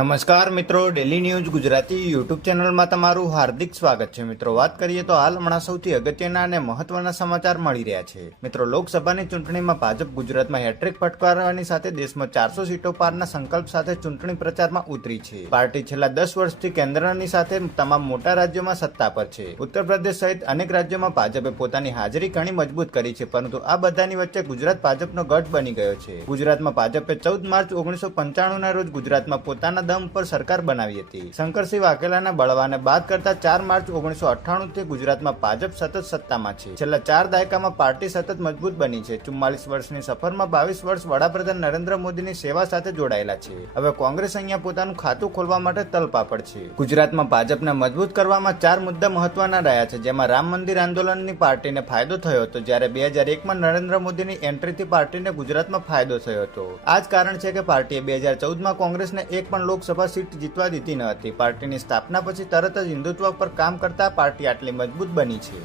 નમસ્કાર મિત્રો, daily news Gujarati YouTube ચેનલમાં તમારું હાર્દિક સ્વાગત છે. મિત્રો, વાત કરીએ તો હાલ હમણાં સૌથી અગત્યના અને મહત્વના સમાચાર મળી રહ્યા છે. મિત્રો, લોકસભાની ચૂંટણીમાં ભાજપ ગુજરાતમાં હેટ્રિક ફટકારવાની સાથે દેશમાં 400 સીટો પારના સંકલ્પ સાથે ચૂંટણી પ્રચારમાં ઉતરી છે. પાર્ટી છેલ્લા 10 વર્ષથી કેન્દ્રની સાથે તમામ મોટા રાજ્યોમાં સત્તા પર છે. ઉત્તર પ્રદેશ સહિત અનેક રાજ્યોમાં ભાજપે પોતાની હાજરી ઘણી મજબૂત કરી છે, પરંતુ આ બધાની વચ્ચે ગુજરાત ભાજપનો ગઢ બની ગયો છે. ગુજરાતમાં ભાજપે 14 માર્ચ 1995ના રોજ ગુજરાતમાં પોતાના દમ પર સરકાર બનાવી હતી. શંકરસિંહ વાઘેલાના બળવાને બાદ કરતા 4 માર્ચ 1998 થી ગુજરાતમાં ભાજપ સતત સત્તામાં છે. છેલ્લા 4 દાયકામાં પાર્ટી સતત મજબૂત બની છે. 44 વર્ષની સફરમાં 22 વર્ષ વડાપ્રધાન નરેન્દ્ર મોદીની સેવા સાથે જોડાયેલા છે. હવે કોંગ્રેસ અહીંયા પોતાનું ખાતું ખોલવા માટે તલપાપડ છે. ગુજરાતમાં ભાજપને મજબૂત કરવામાં 4 મુદ્દા મહત્વના રહ્યા છે, જેમાં રામ મંદિર આંદોલનની પાર્ટીને ફાયદો થયો હતો, જ્યારે 2001માં નરેન્દ્ર મોદીની એન્ટ્રીથી પાર્ટીને ગુજરાતમાં ફાયદો થયો હતો. આ જ કારણ છે કે પાર્ટીએ 2014માં કોંગ્રેસને એક પણ લોકસભા સીટ જીતવા દીધી ન હતી. પાર્ટીની સ્થાપના પછી તરત જ હિન્દુત્વ પર કામ કરતા પાર્ટી આટલી મજબૂત બની છે.